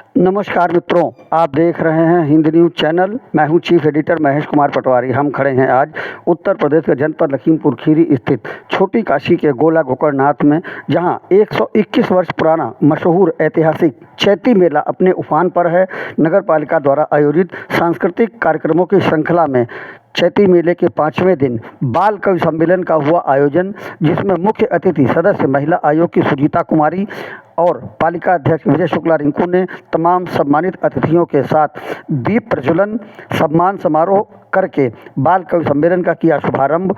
नमस्कार मित्रों, आप देख रहे हैं हिंद न्यूज़ चैनल। मैं हूं चीफ एडिटर महेश कुमार पटवारी। हम खड़े हैं आज उत्तर प्रदेश के जनपद लखीमपुर खीरी स्थित छोटी काशी के गोला गोकर्णनाथ में, जहां 121 वर्ष पुराना मशहूर ऐतिहासिक चैती मेला अपने उफान पर है। नगर पालिका द्वारा आयोजित सांस्कृतिक कार्यक्रमों की श्रृंखला में चैती मेले के 5वें दिन बाल कवि सम्मेलन का हुआ आयोजन, जिसमें मुख्य अतिथि सदस्य महिला आयोग की सुजीता कुमारी और पालिका अध्यक्ष विजय शुक्ला रिंकू ने तमाम सम्मानित अतिथियों के साथ दीप प्रज्वलन सम्मान समारोह करके बाल कवि सम्मेलन का किया शुभारंभ।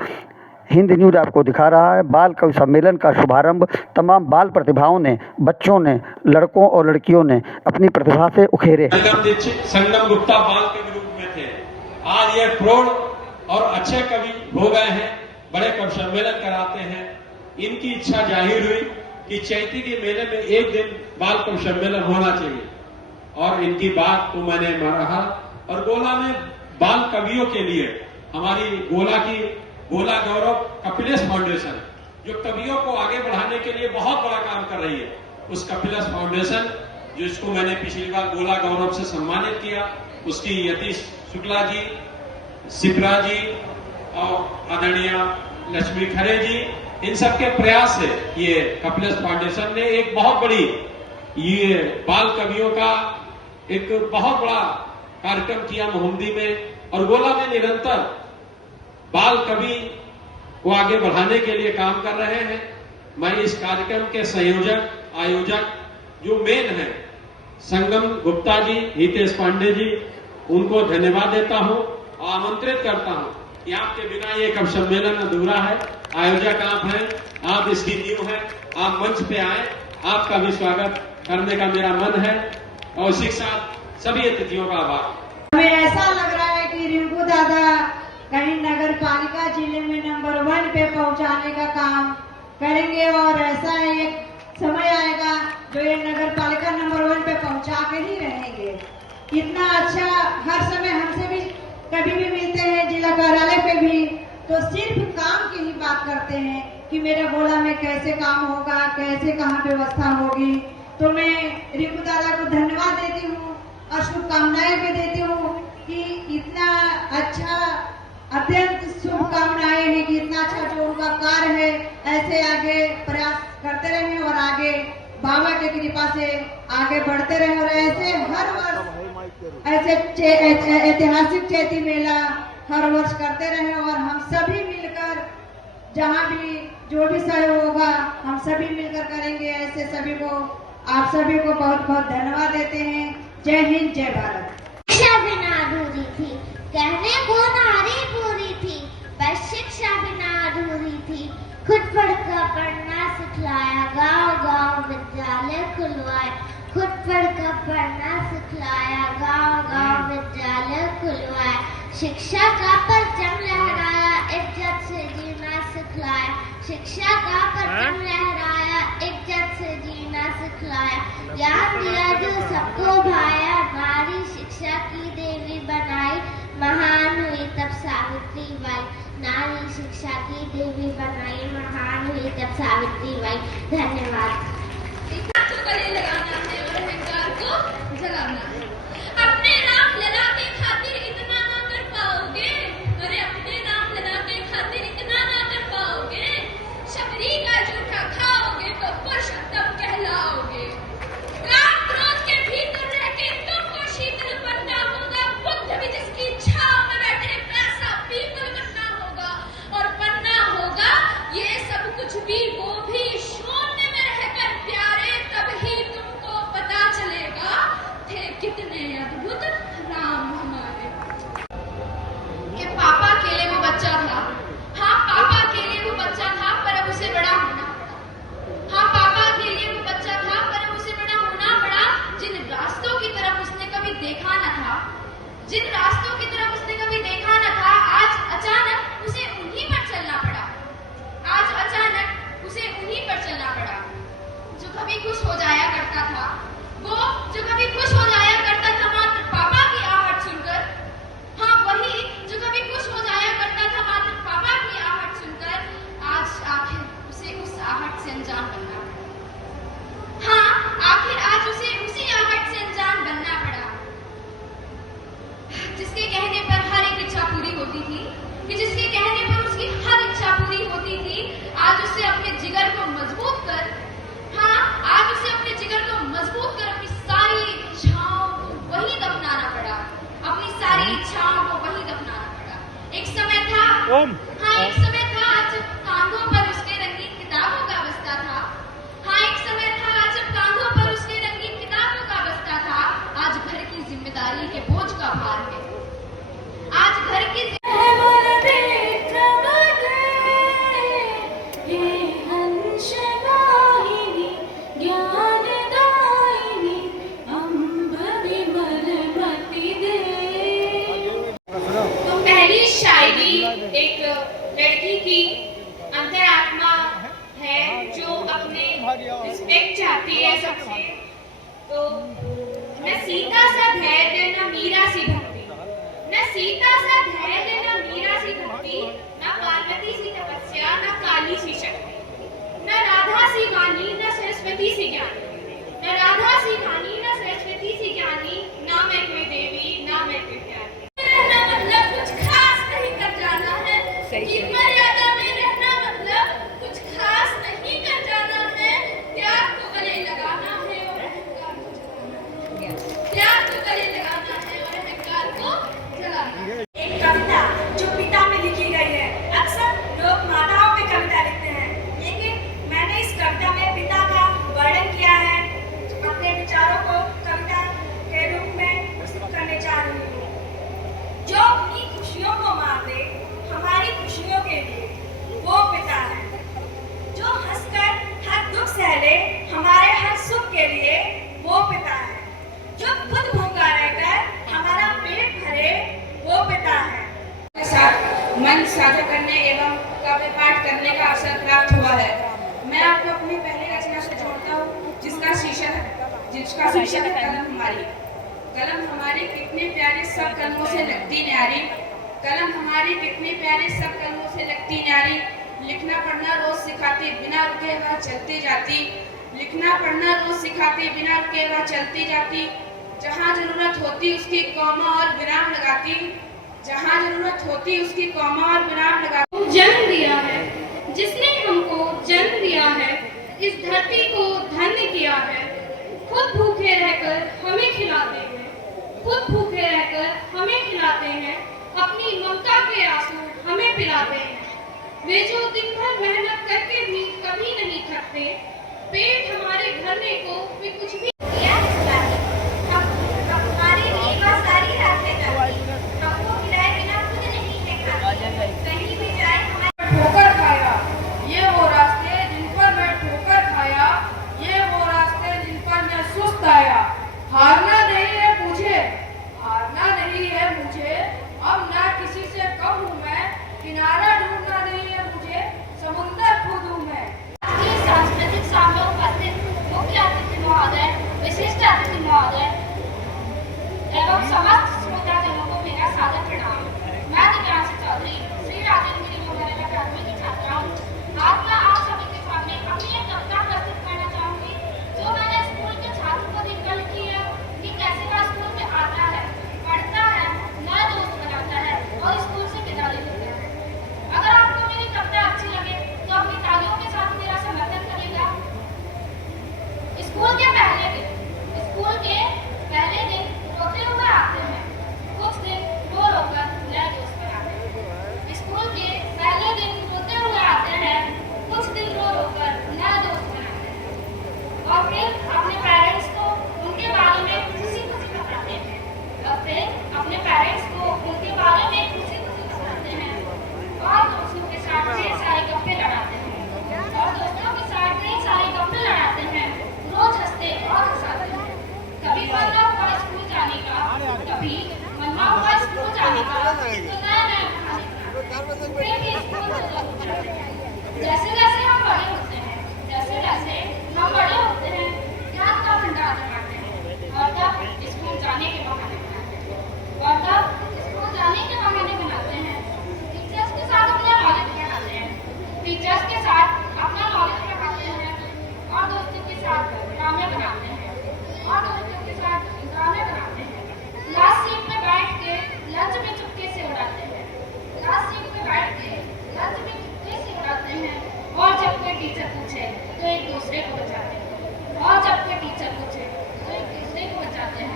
हिंद न्यूज़ आपको दिखा रहा है बाल कवि सम्मेलन का शुभारंभ। तमाम बाल प्रतिभाओं ने, बच्चों ने, लड़कों और लड़कियों ने अपनी प्रतिभा से उखेरे। संगम गुप्ता बाल कवि रूप में थे। आज ये प्रौढ़ और अच्छे कवि हो गए हैं, बड़े कवि सम्मेलन कराते हैं। इनकी इच्छा जाहिर हुई कि चैती के मेले में एक दिन बाल कवि सम्मेलन होना चाहिए, और इनकी बात को मैंने माना। और गोला में बाल कवियों के लिए हमारी गोला गौरव कपिलेश फाउंडेशन, जो कवियों को आगे बढ़ाने के लिए बहुत बड़ा काम कर रही है, उस कपिलेश फाउंडेशन जिसको मैंने पिछली बार गोला गौरव से सम्मानित किया, उसकी यतीश शुक्ला जी, सिप्रा जी और आदरणीय लक्ष्मी खरे जी, इन सबके प्रयास से ये कपिलेश फाउंडेशन ने एक बहुत बड़ी ये बाल कवियों का एक बहुत बड़ा कार्यक्रम किया मोहम्मदी में। और गोला में निरंतर बाल कवि को आगे बढ़ाने के लिए काम कर रहे हैं। मैं इस कार्यक्रम के संयोजक आयोजक जो मेन है संगम गुप्ता जी, हितेश पांडे जी, उनको धन्यवाद देता हूं और आमंत्रित करता हूं कि आपके बिना ये कवि सम्मेलन अधूरा है। आयोजक आप हैं, आप इसकी नींव हैं, आप मंच पे आए, आपका भी स्वागत करने का मेरा मन है और इसी के साथ सभी अतिथियों का आभार। हमें ऐसा लग रहा है कि रिंकू दादा कहीं नगर पालिका जिले में नंबर 1 पे पहुंचाने का काम करेंगे, और ऐसा एक समय आएगा जो ये नगर पालिका नंबर 1 पे पहुंचा के ही रहेंगे। इतना अच्छा हर समय हमसे भी कभी भी मिलते हैं, जिला कार्यालय पे भी, तो सिर्फ काम की ही बात करते हैं कि मेरे गोला में कैसे काम होगा, कैसे कहाँ व्यवस्था होगी। तो मैं रिंकू दादा को धन्यवाद देती हूँ और शुभकामनाएं भी देती हूँ कि इतना अच्छा, अत्यंत शुभकामनाएं हैं कि इतना अच्छा जो उनका कार्य है, ऐसे आगे प्रयास करते रहे और आगे बाबा की कृपा से आगे बढ़ते रहे, और ऐसे हर वर्ष ऐसे ऐतिहासिक चैती मेला हर वर्ष करते रहे, और हम सभी मिलकर जहां भी जो भी सहयोग होगा हम सभी मिलकर करेंगे। ऐसे सभी को, आप सभी को बहुत बहुत धन्यवाद देते हैं। जय हिंद, जय भारत। शिक्षा बिना अधूरी थी, कहने को नारी पूरी थी, बस शिक्षा बिना अधूरी थी। खुद पढ़कर पढ़ना सिखलाया, गांव गांव विद्यालय खुलवाए। खुद पढ़कर पढ़ना सिखलाया, गांव गांव विद्यालय खुलवाए। शिक्षा का परचम लहराया, इज्जत से जीना सिखलाया। शिक्षा का परचम लहराया, इज्जत से जीना सिखलाया। ज्ञान दिया जो सबको भाया, नारी शिक्षा की देवी बनाई। महान हुई तब सावित्री बाई, नारी शिक्षा की देवी बनाई। महान हुई तब सावित्री बाई। धन्यवाद। गले लगाना है और अहंकार को जलाना है। अपने नाम लगा के खातिर इतना ना कर पाओगे, अरे अपने नाम लगा के खातिर इतना ना कर पाओगे। शबरी का जूठा खाओगे तो पुरुषोत्तम कहलाओगे। राम क्रोध के भीतर रह के तुमको शीतल बनना होगा। बुद्ध भी जिसकी छाव में बैठे वैसा पीतल बनना होगा, और बनना होगा ये सब कुछ भी, वो भी शून्य में रहकर प्यारे। तब ही तुमको पता चलेगा थे कितने अद्भुत राम हमारे। कि पापा अकेले वो बच्चा था, हाँ पापा अकेले वो बच्चा था, पर अब उसे बड़ा होना पड़ा। हाँ पापा अकेले वो बच्चा था, पर अब उसे बड़ा होना पड़ा। जिन रास्तों की तरफ उसने कभी देखा न था, जिन रास्तों की तरफ उसने कभी देखा न था, आज अचानक उसे उन्हीं पर चलना पड़ा। आज अचानक उसे उन्हीं पर चलना पड़ा। जो कभी खुश हो जाया करता था, वो जो कभी खुश हो जाया करता था मात्र पापा की आहट सुनकर, हाँ वही जो कभी खुश हो जाया करता था मात्र पापा की आहट सुनकर, आज आखिर उसे उस आहट से अनजान बनना पड़ा। हाँ आखिर आज उसे उसी आहट से अनजान हाँ एक समय था जब कांधों पर उसके रंगीन किताबों का बस्ता था। हाँ एक समय था जब कांधों पर उसके रंगीन किताबों का बस्ता था। आज घर की जिम्मेदारी के बोझ का भार है। आज घर की तो पहली शायरी एक लड़की की अंतरात्मा है जो अपने रिस्पेक्ट चाहती है सबसे। तो न सीता सा धैर्य न मीरा सी भक्ति, न सीता सा धैर्य न मीरा सी भक्ति, न पार्वती सी तपस्या न काली सी शक्ति, न राधा सी वाणी न सरस्वती सी ज्ञानी, न राधा सी वाणी न सरस्वती सी ज्ञानी, ना मैं कोई देवी ना मैं कोई ज्ञानी। रहना मतलब कुछ खास नहीं कर जाना है, कि मर्यादा में रहना मतलब कुछ खास नहीं कर जाना है। त्याग को गले लगाना है और अहंकार को जलाना है, त्याग को गले लगाना है और अहंकार को जलाना है। एक कविता जो पिता में लिखी गई है। अक्सर लोग माताओं पे कविता लिखते हैं, लेकिन मैंने इस कविता में पिता का वर्णन किया है। अपने विचारों को कविता के रूप में प्रस्तुत करने जा रही हूँ। जो अपनी खुशियों को मार दे हमारी खुशियों के लिए, वो पिता है। जो हंसकर हर दुख सह ले हमारे हर सुख के लिए, वो पिता है। जो खुद भूखा रहकर हमारा पेट भरे, वो पिता है। के साथ मन साझा करने एवं काव्य पाठ करने का अवसर प्राप्त हुआ है। मैं आपको अपनी पहली रचना से जोड़ता हूँ, जिसका शीर्षक है कलम हमारी। कलम हमारी कितने प्यारे सब कलमों से लगती न्यारी, कलम हमारी कितने प्यारे सब कलमों से लगती न्यारी। लिखना पढ़ना रोज सिखाती बिना रुके वह चलती जाती, लिखना पढ़ना रोज सिखाती बिना रुके वह चलती जाती। जहाँ जरूरत होती उसकी कौमा और विराम लगाती, जहाँ जरूरत होती उसकी कौमा और विराम लगाती। जन्म दिया है जिसने हमको जन्म दिया है, इस धरती को धन्य किया है। खुद भूखे रहकर हमें खिलाते हैं, खुद भूखे रहकर हमें खिलाते हैं, अपनी ममता के आंसू हमें पिलाते हैं। वे जो दिन भर मेहनत करके भी कभी नहीं थकते, पेट हमारे भरने को वे कुछ भी हमारे लिए बस सारी रातें जाती, हमको खिलाए बिना खुद नहीं है खाती। कहीं भी जाए हमारे ठोकर खाया, ये वो रास्ते जिन पर मैं ठोकर खाया, ये वो रास्ते जिन पर मैं सुस्त आया। हारना नहीं है मुझे, हारना नहीं है मुझे, अब ना किसी से कम हूँ मैं, किनारा ढूंढना नहीं है मुझे, समुंदर खुद हूँ मैं। सांस्कृतिक समारोह में उपस्थित मुख्य अतिथि महोदय, विशिष्ट अतिथि महोदय एवं समस्त श्रोताजनों को मेरा सादर प्रणाम। मैं दिव्यांशी चौधरी श्री राजेंद्र गिरी मोबाइल अकादमी की छात्रा हूँ। आज मैं आप सभी के सामने अपनी एक कविता प्रस्तुत करना चाहूंगी, जो मैंने स्कूल के छात्र को देखकर लिखी है कि कैसे वह स्कूल में आता है, पढ़ता है, नए दोस्त बनाता है और स्कूल से विदा ले लेता है। अगर आपको मेरी कविता अच्छी लगे तो अपनी तालियों के साथ मेरा समर्थन करिएगा। स्कूल के पहले दिन रोते हुए आते हैं, कुछ दिन रो रोकर नए दोस्त बनाते हैं। स्कूल के पहले दिन रोते हुए आते हैं, कुछ दिन रो रोकर नए दोस्त बनाते हैं और फिर अपने पेरेंट्स को उनके बारे में खुशी खुशी बताते हैं, और फिर अपने पेरेंट्स को उनके बारे में खुशी खुशी बताते हैं और दोस्तों के साथ ढेर सारे गप्पे लड़ाते हैं, और दोस्तों के साथ ढेर सारे गप्पे लड़ाते हैं, रोज हंसते और हंसाते हैं। कभी मन ना हुआ स्कूल जाने का, कभी मन ना हुआ स्कूल जाने का, तो नया फिर भी स्कूल चले। जैसे जैसे हम बड़े होते हैं, ज्ञान का भंडार जमाते हैं और तब स्कूल जाने के बहाने बनाते हैं। टीचर्स के साथ अपना नॉलेज बढ़ाते हैं, टीचर्स के साथ अपना नॉलेज बढ़ाते हैं और दोस्तों के साथ ड्रामे बनाते हैं, और दोस्तों के साथ ड्रामे बनाते हैं। लास्ट सीट पे बैठ के लंच में चुपके से उड़ाते हैं, लास्ट सीट पे बैठ के लंच में चुपके से उड़ाते हैं, और जब कोई टीचर पूछे तो एक दूसरे को बचाते हैं, और जब कोई टीचर पूछे तो एक दूसरे को बचाते हैं।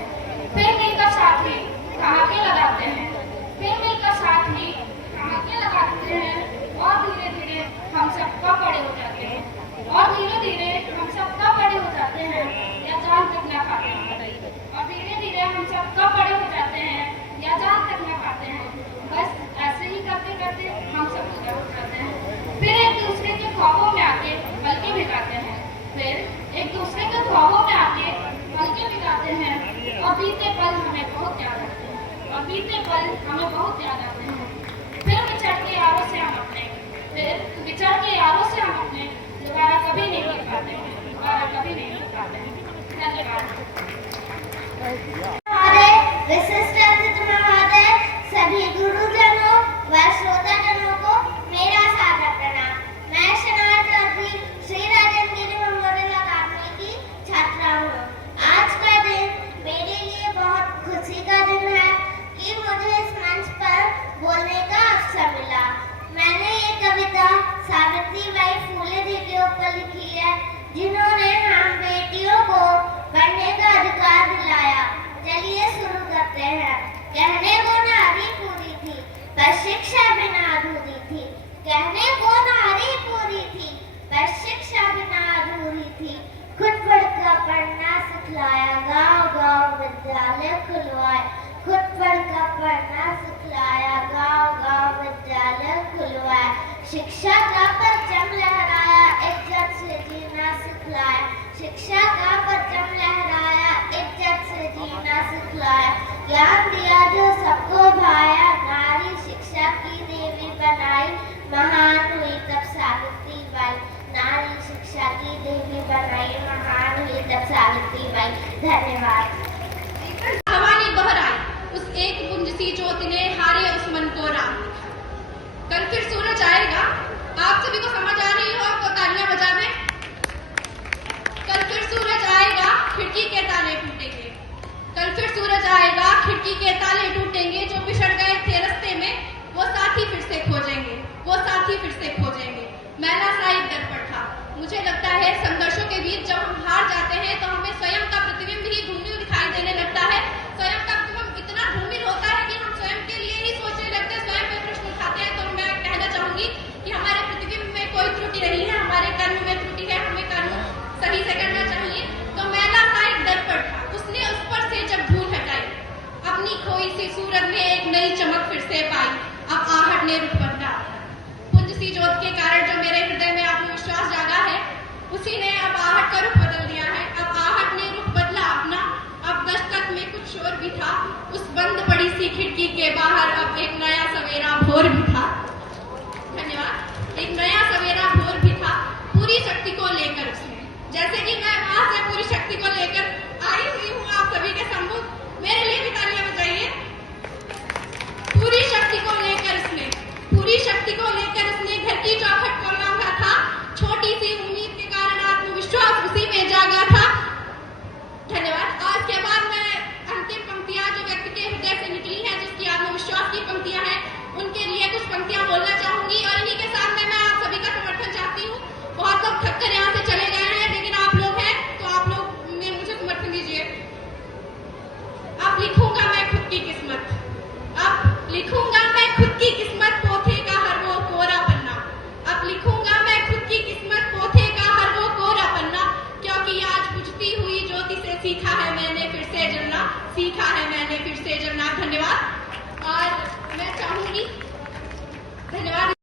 और बीते पल हमें बहुत याद आते हैं, और बीते पल हमें बहुत याद आते हैं। फिर बिछड़ के यारों से हम अपने दोबारा कभी नहीं मिल पाते हैं, धन्यवाद। हमारे विशिष्ट अतिथि महोदय, सभी गुरुजनों व श्रोताजनों को मेरा सादर प्रणाम। मैं शनाया चौधरी श्री राजेंद्र मेमोरियल अकादमी की छात्रा हूँ। आज का दिन मेरे लिए बहुत खुशी का दिन है कि मुझे इस मंच पर बोलने का अवसर मिला। मैंने ये कविता सावित्रीबाई फूले जी के ऊपर लिखी है, जिन्होंने हम बेटियों को पढ़ने का अधिकार दिलाया। चलिए शुरू करते हैं। कहने को नारी पूरी थी, पर शिक्षा बिना अधूरी थी। कहने को नारी पूरी थी, पर शिक्षा बिना अधूरी थी। खुद पढ़कर पढ़ना सिखलाया, गांव-गांव विद्यालय खुलवाए। खुद पढ़कर पढ़ना सिखलाया, गांव-गांव विद्यालय खुलवाए। शिक्षा का परचम लहराया, इज्जत से जीना सिखलाया। शिक्षा का परचम लहराया, इज्जत से जीना सिखलाया। ज्ञान दिया जो सबको भाया, नारी शिक्षा की देवी बनाई। महान हुई तब सावित्रीबाई, नारी शिक्षा की देवी बनाई। महान हुई तब सावित्रीबाई। धन्यवाद। हवा ने दोहराई उस एक पुंज सी ज्योति ने, हारे उस मन को राम। कल फिर सूरज आएगा। आप सभी को समझ आ रही हो तो तालियां बजा दें। कल फिर सूरज आएगा, खिड़की के ताले टूटेंगे। कल फिर सूरज आएगा, खिड़की के ताले टूटेंगे। जो बिछड़ गए थे रास्ते में, वो साथी फिर से खोजेंगे, वो साथी फिर से खोजेंगे। मैला साहिब दर्पण था। मुझे लगता है संघर्षों के बीच जब हम हार जाते हैं तो हमें स्वयं का प्रतिबिंब ही धूमिल दिखाई देने लगता है। स्वयं का प्रतिबिंब इतना धूमिल होता है कि हम स्वयं के लिए ही सोचने लगते हैं, स्वयं पे प्रश्न उठाते हैं। तो मैं कहना चाहूंगी कि हमारे प्रतिबिंब में कोई त्रुटि नहीं है, हमारे कर्म में त्रुटि है। हमें कर्म सही से करना चाहिए। तो मैला साहिब दर्पण था, उसने उस पर से जब धूल हटाई, अपनी खोई सी सूरत में एक नई चमक फिर से पाई। अब आहट ने रुख बदला। पुंज सी ज्योत के कारण जो मेरे हृदय में आत्मविश्वास जागा है, उसी ने अब आहट का रुख बदल दिया है। अब आहट ने रुख बदला अपना। अब दस्तक में कुछ शोर भी था, उस बंद पड़ी सी खिड़की के बाहर अब एक नया सवेरा भोर भी था। धन्यवाद। एक नया सवेरा भोर भी था, पूरी शक्ति को लेकर उसने। जैसे कि मैं वहां से पूरी शक्ति को लेकर आई हुई हूँ आप सभी के सम्मुख, मेरे लिए भी तालियां बजाइए। पूरी शक्ति को लेकर उसने, पूरी शक्ति को लेकर उसने घर की चौखट को लांघा था। छोटी सी उम्मीद के कारण आत्मविश्वास उसी में जागा था। धन्यवाद। आज के बाद मैं अंतिम पंक्तियां जो व्यक्ति के हृदय से निकली हैं, जिसकी आत्मविश्वास की पंक्तियां हैं, उनके लिए कुछ पंक्तियां बोलना चाहूंगी। और इन्हीं के साथ मैं आप सभी का समर्थन चाहती हूँ। बहुत लोग थक कर यहाँ से चले गए हैं, लेकिन आप लोग हैं तो आप लोग ने मुझे समर्थन दीजिए। अब लिखूंगा मैं खुद की किस्मत, अब लिखूंगा मैं खुद की किस्मत, पोथे का हर वो कोरा पन्ना। अब लिखूंगा मैं खुद की किस्मत, पोथे का हर वो कोरा पन्ना। क्योंकि आज बुझती हुई ज्योति से सीखा है मैंने फिर से जलना, सीखा है मैंने फिर से जलना। धन्यवाद। और मैं चाहूंगी, धन्यवाद।